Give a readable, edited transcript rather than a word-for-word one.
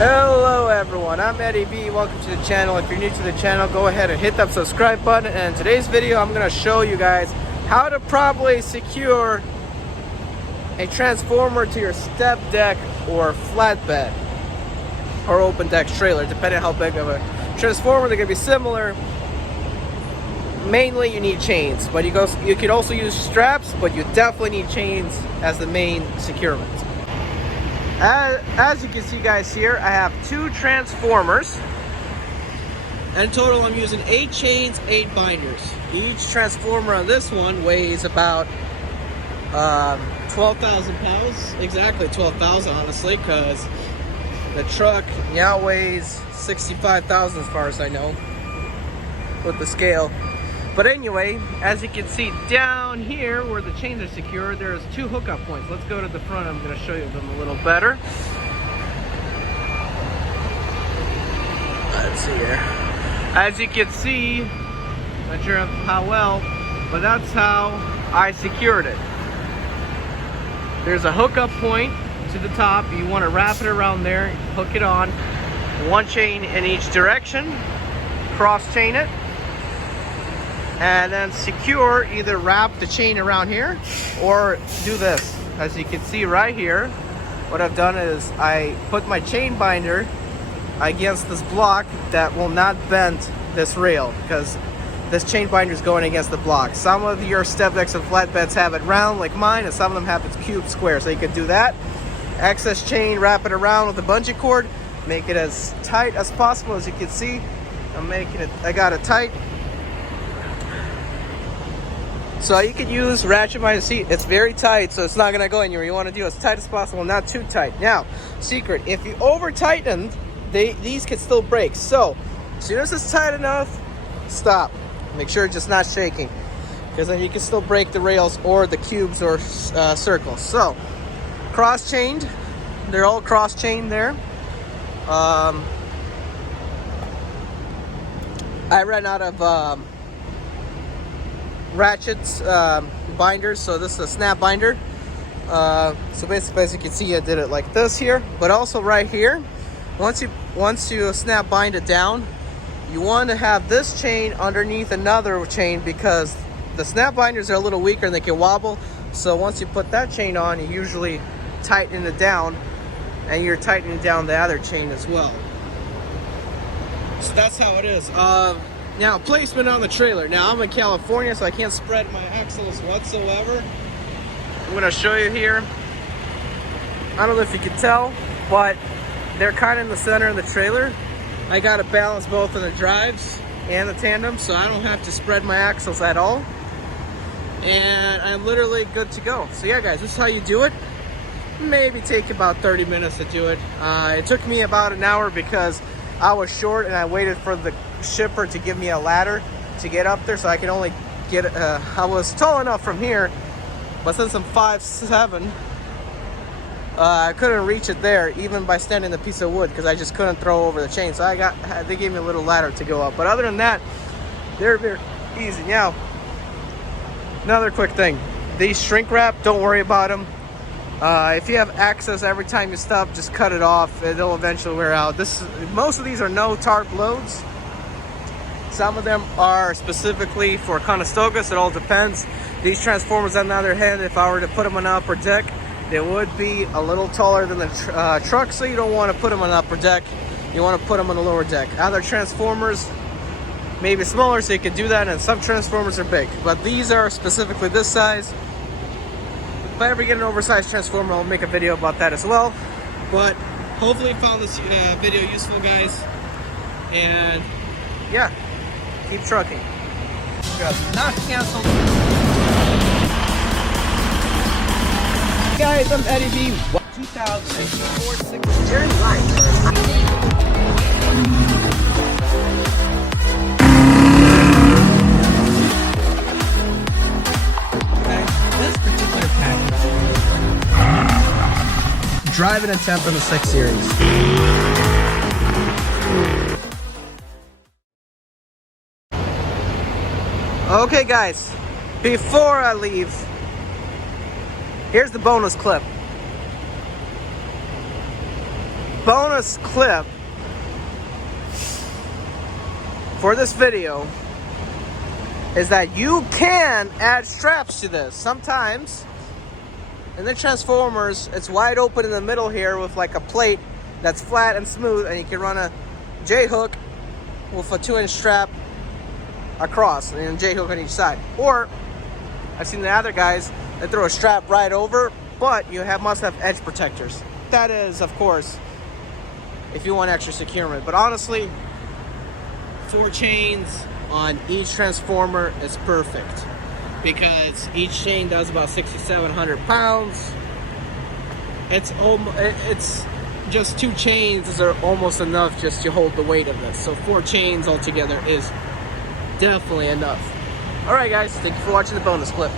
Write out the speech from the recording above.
Hello everyone, I'm Eddie V. Welcome to the channel. If you're new to the channel, go ahead and hit that subscribe button. And in today's video, I'm going to show you guys how to properly secure a transformer to your step deck or flatbed or open deck trailer, depending on how big of a transformer. They're going to be similar. Mainly you need chains, but you could also use straps, but you definitely need chains as the main securement. As you can see guys here, I have two transformers. And in total I'm using 8 chains, 8 binders. Each transformer on this one weighs about 12,000 pounds. Exactly 12,000 honestly, because the truck now weighs 65,000 as far as I know with the scale. But anyway, as you can see down here where the chains are secured, there's 2 hookup points. Let's go to the front. I'm going to show you them a little better. Let's see here. As you can see, not sure how well, but that's how I secured it. There's a hookup point to the top. You want to wrap it around there, hook it on. 1 chain in each direction, cross chain it. And then secure, either wrap the chain around here or do this. As you can see right here, what I've done is I put my chain binder against this block that will not bend this rail, because this chain binder is going against the block. Some of your step decks and flatbeds have it round like mine, and some of them have it cube square. So you can do that. Excess chain, wrap it around with a bungee cord, make it as tight as possible. As you can see, I got it tight. So you can use ratchet minded seat. It's very tight, so it's not gonna go anywhere. You want to do as tight as possible, not too tight. Now, secret: if you over tightened, these could still break. So as soon as it's tight enough, stop. Make sure it's just not shaking, because then you can still break the rails or the cubes or circles. So cross chained, they're all cross chained there. I ran out of ratchets binders, so this is a snap binder. So basically, as you can see, I did it like this here, but also right here. Once you snap bind it down, you want to have this chain underneath another chain, because the snap binders are a little weaker and they can wobble. So once you put that chain on, you usually tighten it down, and you're tightening down the other chain as well. So that's how it is. Now, placement on the trailer. Now, I'm in California, so I can't spread my axles whatsoever. I'm going to show you here. I don't know if you can tell, but they're kind of in the center of the trailer. I got to balance both of the drives and the tandem, so I don't have to spread my axles at all. And I'm literally good to go. So yeah, guys, this is how you do it. Maybe take about 30 minutes to do it. It took me about an hour because I was short and I waited for the shipper to give me a ladder to get up there, so I can only get I was tall enough from here, but since I'm 5'7", I couldn't reach it there even by standing a piece of wood, because I just couldn't throw over the chain. So they gave me a little ladder to go up, but other than that, they're very easy. Now, another quick thing, these shrink wrap, don't worry about them. If you have access every time you stop, just cut it off. It'll eventually wear out. Most of these are no tarp loads. Some of them are specifically for Conestogas. It all depends. These transformers, on the other hand, if I were to put them on the upper deck, they would be a little taller than the truck, so you don't want to put them on the upper deck. You want to put them on the lower deck. Other transformers may be smaller, so you can do that, and some transformers are big. But these are specifically this size. If I ever get an oversized transformer, I'll make a video about that as well. But hopefully you found this video useful, guys. And yeah, keep trucking. Not canceled. Guys, I'm Eddie V. 2004 6 Turn right. This particular package, driving a temp in the 6 Series. Okay guys, before I leave, here's the bonus clip. bonus clip for this video is that you can add straps to this. Sometimes in the Transformers, it's wide open in the middle here with like a plate that's flat and smooth, and you can run a J-hook with a 2-inch strap across and a J-hook on each side. Or I've seen the other guys that throw a strap right over, but you must have edge protectors. That is, of course, if you want extra securement. But honestly, 4 chains on each Transformer is perfect, because each chain does about 6,700 pounds. It's just 2 chains are almost enough just to hold the weight of this. So 4 chains altogether is definitely enough. All right, guys, thank you for watching the bonus clip.